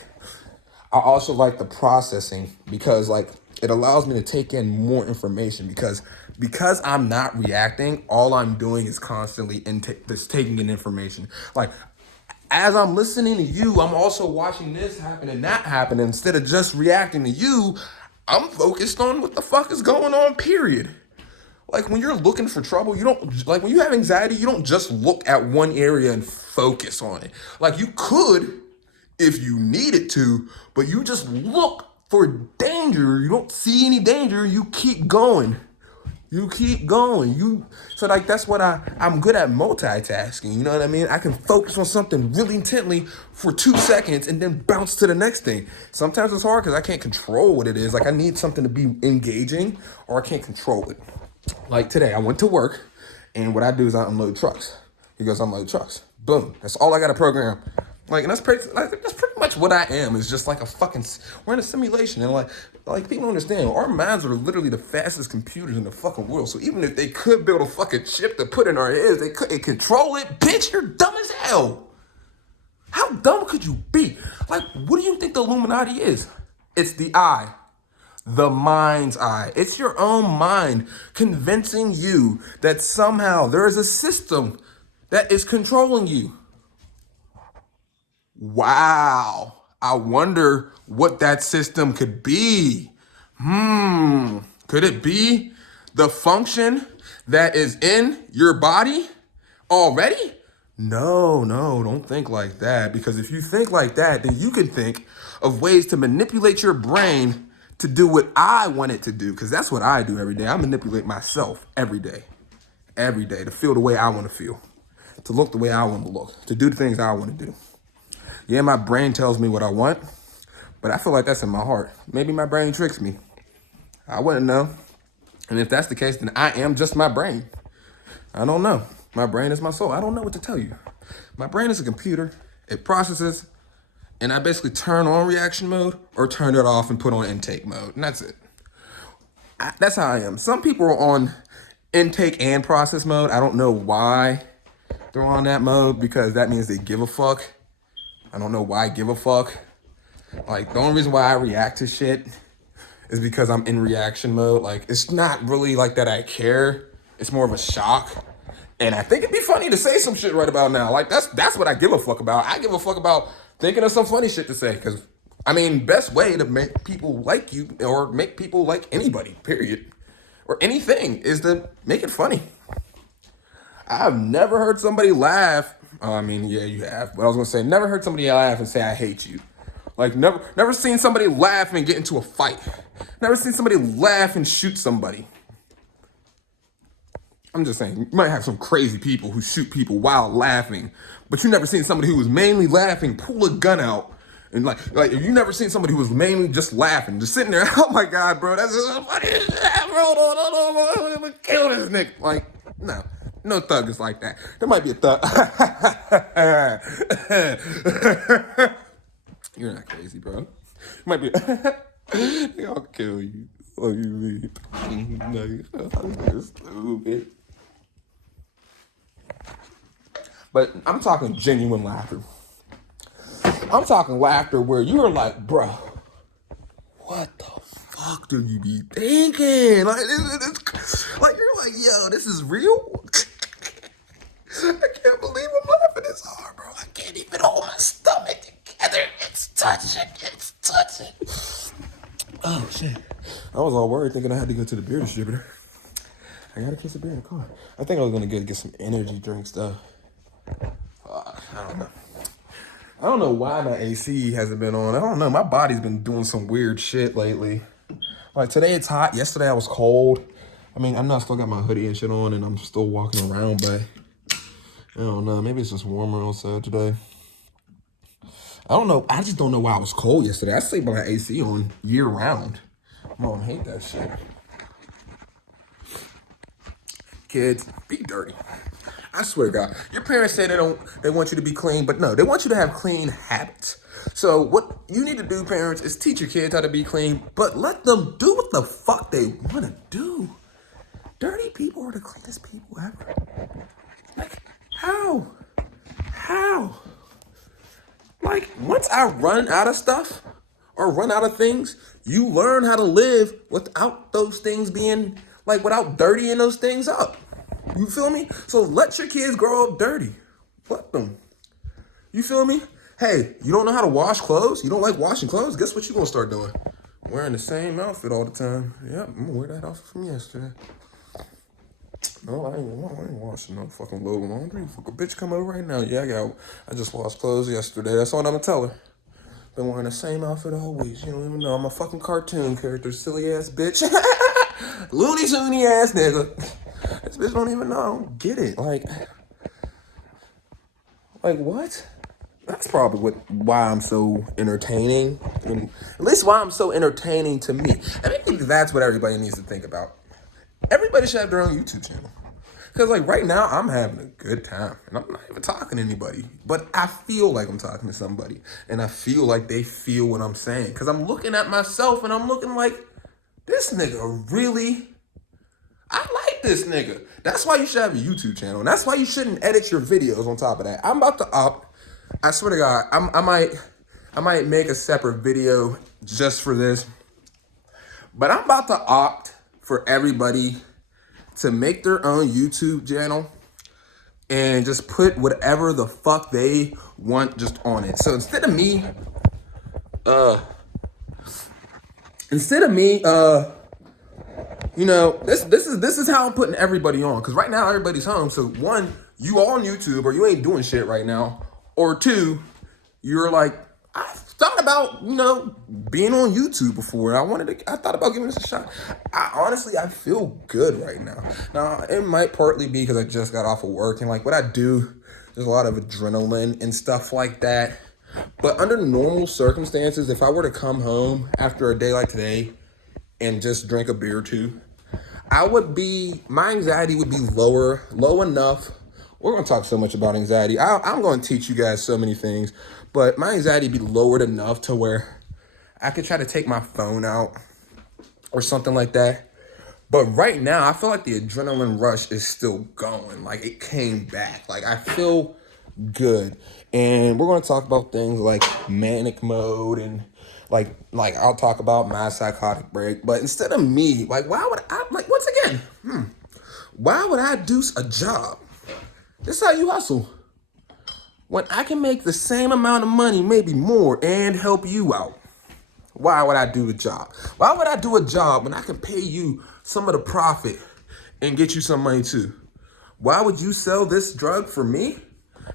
I also like the processing because like it allows me to take in more information because I'm not reacting, all I'm doing is constantly just taking in information. Like, as I'm listening to you, I'm also watching this happen and that happen. Instead of just reacting to you, I'm focused on what the fuck is going on, period. Like, when you're looking for trouble, you don't, like, when you have anxiety, you don't just look at one area and focus on it. Like, you could if you needed to, but you just look for danger. You don't see any danger, you keep going. You keep going. So like that's what I'm good at multitasking. You know what I mean? I can focus on something really intently for 2 seconds and then bounce to the next thing. Sometimes it's hard because I can't control what it is. Like I need something to be engaging or I can't control it. Like today, I went to work and what I do is I unload trucks. He goes, unload trucks. Boom. That's all I got to program. Like, and that's pretty much what I am. It's just like we're in a simulation. And like people don't understand, our minds are literally the fastest computers in the fucking world. So even if they could build a fucking chip to put in our heads, they couldn't control it. Bitch, you're dumb as hell. How dumb could you be? Like, what do you think the Illuminati is? It's the eye. The mind's eye. It's your own mind convincing you that somehow there is a system that is controlling you. Wow. I wonder what that system could be. Could it be the function that is in your body already? No, don't think like that. Because if you think like that, then you can think of ways to manipulate your brain to do what I want it to do. Because that's what I do every day. I manipulate myself every day. Every day to feel the way I want to feel. To look the way I want to look. To do the things I want to do. Yeah, my brain tells me what I want, but I feel like that's in my heart. Maybe my brain tricks me. I wouldn't know. And if that's the case, then I am just my brain. I don't know. My brain is my soul. I don't know what to tell you. My brain is a computer. It processes, and I basically turn on reaction mode or turn it off and put on intake mode, and that's it. That's how I am. Some people are on intake and process mode. I don't know why they're on that mode because that means they give a fuck. I don't know why I give a fuck. Like, the only reason why I react to shit is because I'm in reaction mode. Like, it's not really like that I care. It's more of a shock. And I think it'd be funny to say some shit right about now. Like, that's what I give a fuck about. I give a fuck about thinking of some funny shit to say. Because, I mean, best way to make people like you or make people like anybody, period, or anything, is to make it funny. I've never heard somebody laugh. I mean, yeah, you have. But I was going to say, never heard somebody laugh and say, I hate you. Like, never seen somebody laugh and get into a fight. Never seen somebody laugh and shoot somebody. I'm just saying, you might have some crazy people who shoot people while laughing, but you never seen somebody who was mainly laughing pull a gun out. And like if you never seen somebody who was mainly just laughing, just sitting there, oh my God, bro, that's just funny as shit, bro, I'm gonna kill this nigga. Like, no thug is like that. There might be a thug. You're not crazy, bro. You might be. I'll kill you. Oh, you mean? No, you're stupid. But I'm talking genuine laughter. I'm talking laughter where you're like, bro, what the fuck do you be thinking? Like, like you're like, yo, this is real? I can't believe I'm laughing this hard, bro. I can't even hold my stomach together. It's touching. Oh, shit. I was all worried thinking I had to go to the beer distributor. I got a case of beer in the car. I think I was going to get some energy drink stuff. I don't know. I don't know why my AC hasn't been on. I don't know. My body's been doing some weird shit lately. Like today it's hot. Yesterday I was cold. I mean, I know I still got my hoodie and shit on and I'm still walking around, but I don't know. Maybe it's just warmer outside today. I don't know. I just don't know why I was cold yesterday. I sleep with my AC on year round. Mom hate that shit. Kids, be dirty. I swear to God, your parents say they want you to be clean, but no, they want you to have clean habits. So what you need to do, parents, is teach your kids how to be clean, but let them do what the fuck they want to do. Dirty people are the cleanest people ever. Like, how? How? Like, once I run out of stuff or run out of things, you learn how to live without those things being, like, without dirtying those things up. You feel me? So let your kids grow up dirty. Let them. You feel me? Hey, you don't know how to wash clothes? You don't like washing clothes? Guess what you gonna start doing? Wearing the same outfit all the time. Yep, I'm gonna wear that outfit from yesterday. No, I ain't washing no fucking load laundry. Fuck a bitch come over right now. Yeah, I just washed clothes yesterday. That's all I'm gonna tell her. Been wearing the same outfit always. You don't even know I'm a fucking cartoon character, silly ass bitch. Looney Soony ass nigga. This bitch don't even know. I don't get it. Like what? That's probably why I'm so entertaining. And at least why I'm so entertaining to me. And I think that's what everybody needs to think about. Everybody should have their own YouTube channel. Because, like, right now, I'm having a good time. And I'm not even talking to anybody. But I feel like I'm talking to somebody. And I feel like they feel what I'm saying. Because I'm looking at myself and I'm looking like, this nigga really... I like this nigga. That's why you should have a YouTube channel. And that's why you shouldn't edit your videos on top of that. I'm about to opt. I swear to God, I might make a separate video just for this. But I'm about to opt for everybody to make their own YouTube channel and just put whatever the fuck they want just on it. So instead of me, you know, this is how I'm putting everybody on. Cause right now everybody's home. So one, you on YouTube or you ain't doing shit right now. Or two, you're like, I thought about, you know, being on YouTube before. I thought about giving this a shot. I feel good right now. Now, it might partly be because I just got off of work and like what I do, there's a lot of adrenaline and stuff like that. But under normal circumstances, if I were to come home after a day like today and just drink a beer or two, my anxiety would be low enough. We're going to talk so much about anxiety. I'm going to teach you guys so many things, but my anxiety would be lowered enough to where I could try to take my phone out or something like that. But right now, I feel like the adrenaline rush is still going. Like, it came back. Like, I feel good. And we're going to talk about things like manic mode and like I'll talk about my psychotic break. But instead of me, like, why would I, like, once again, why would I do a job? This is how you hustle. When I can make the same amount of money, maybe more, and help you out. Why would I do a job? Why would I do a job when I can pay you some of the profit and get you some money too? Why would you sell this drug for me?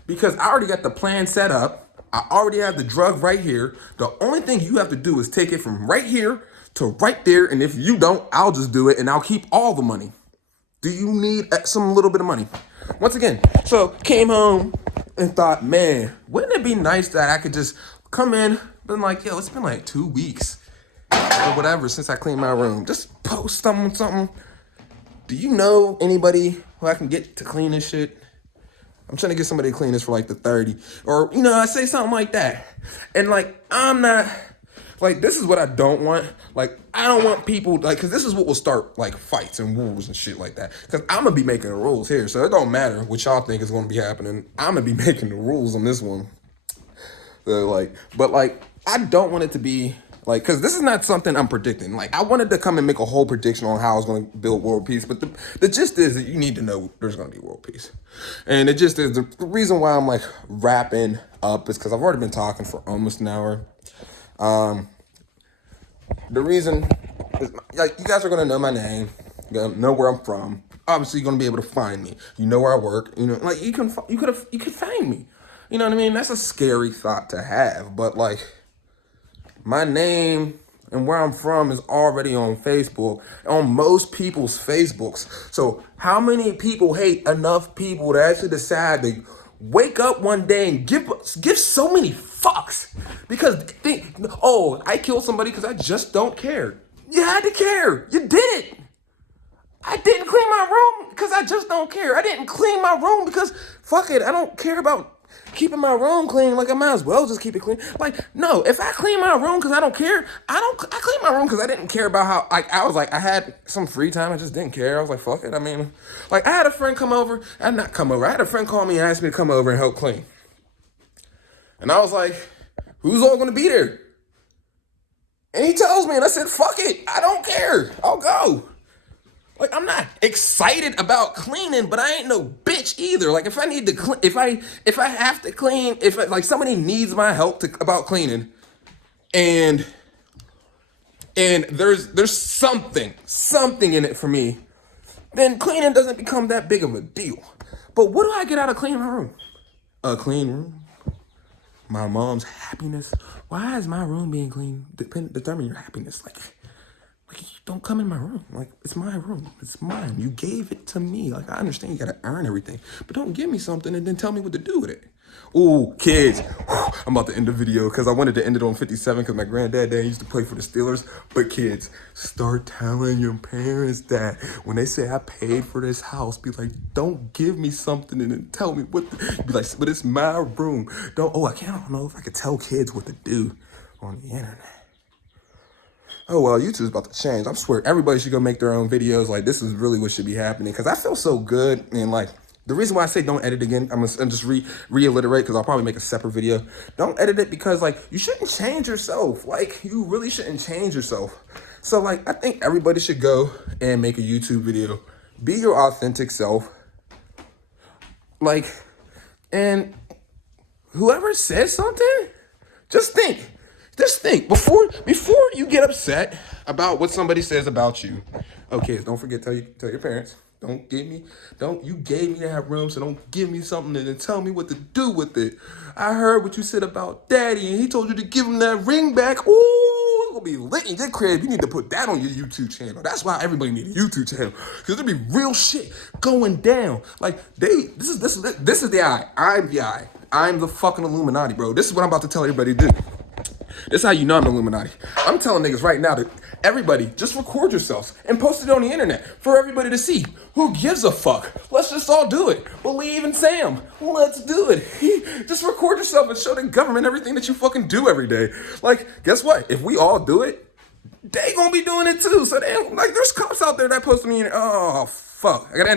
Because I already got the plan set up. I already have the drug right here. The only thing you have to do is take it from right here to right there. And if you don't, I'll just do it and I'll keep all the money. Do you need some little bit of money? Once again, so came home and thought, man, wouldn't it be nice that I could just come in, been like, yo, it's been like 2 weeks or whatever since I cleaned my room. Just post something. Do you know anybody who I can get to clean this shit? I'm trying to get somebody to clean this for like the 30. Or, you know, I say something like that. And like, I'm not, like, this is what I don't want. Like, I don't want people, like, because this is what will start, like, fights and wars and shit like that. Because I'm going to be making the rules here. So it don't matter what y'all think is going to be happening. I'm going to be making the rules on this one. So, like, but, like, I don't want it to be, like, because this is not something I'm predicting. Like, I wanted to come and make a whole prediction on how I was going to build world peace. But the gist is that you need to know there's going to be world peace. And it just is, the reason why I'm, like, wrapping up is because I've already been talking for almost an hour. The reason is, like, you guys are going to know my name. You're going to know where I'm from. Obviously, you're going to be able to find me. You know where I work. You know, like, you could find me. You know what I mean? That's a scary thought to have. But, like, my name, and where I'm from is already on Facebook, on most people's Facebooks. So how many people hate enough people to actually decide to wake up one day and give so many fucks because think, oh, I killed somebody because I just don't care. You had to care. You did it. I didn't clean my room because I just don't care. I didn't clean my room because fuck it, I don't care about keeping my room clean. Like I might as well just keep it clean. Like no, if I clean my room because I don't care, I clean my room because I didn't care about how. Like I was like I had some free time. I just didn't care. I was like fuck it. I mean, like I had a friend come over. And not come over. I had a friend call me and ask me to come over and help clean. And I was like, who's all gonna be there? And he tells me, and I said, fuck it. I don't care. I'll go. Like I'm not excited about cleaning, but I ain't no bitch either. Like if I need to clean, if I have to clean, like somebody needs my help about cleaning, and there's something in it for me, then cleaning doesn't become that big of a deal. But what do I get out of cleaning my room? A clean room, my mom's happiness. Why is my room being clean determine your happiness? Like don't come in my room. Like, it's my room. It's mine. You gave it to me. Like, I understand you gotta earn everything. But don't give me something and then tell me what to do with it. Ooh, kids. Whew, I'm about to end the video because I wanted to end it on 57 because my granddad used to play for the Steelers. But kids, start telling your parents that when they say I paid for this house, be like, don't give me something and then tell me what be like, but it's my room. I don't know if I could tell kids what to do on the internet. Oh, well, YouTube's about to change. I swear everybody should go make their own videos. Like, this is really what should be happening. Because I feel so good. And, like, the reason why I say don't edit again, I'm going to just reiterate because I'll probably make a separate video. Don't edit it because, like, you shouldn't change yourself. Like, you really shouldn't change yourself. So, like, I think everybody should go and make a YouTube video. Be your authentic self. Like, and whoever says something, just think before you get upset about what somebody says about you. Okay, don't forget tell your parents. You gave me that room, so don't give me something and then tell me what to do with it. I heard what you said about daddy, and he told you to give him that ring back. Ooh, it's gonna be lit in your crib. You need to put that on your YouTube channel. That's why everybody need a YouTube channel, because there'll be real shit going down. Like this is the eye. I'm the eye. I'm the fucking Illuminati, bro. This is what I'm about to tell everybody to do. This is how you know I'm the Illuminati. I'm telling niggas right now that everybody just record yourselves and post it on the internet for everybody to see. Who gives a fuck? Let's just all do it. Believe in Sam. Let's do it. Just record yourself and show the government everything that you fucking do every day. Like, guess what? If we all do it, they gonna be doing it too. So they like, there's cops out there that post on the internet. Oh fuck. I gotta end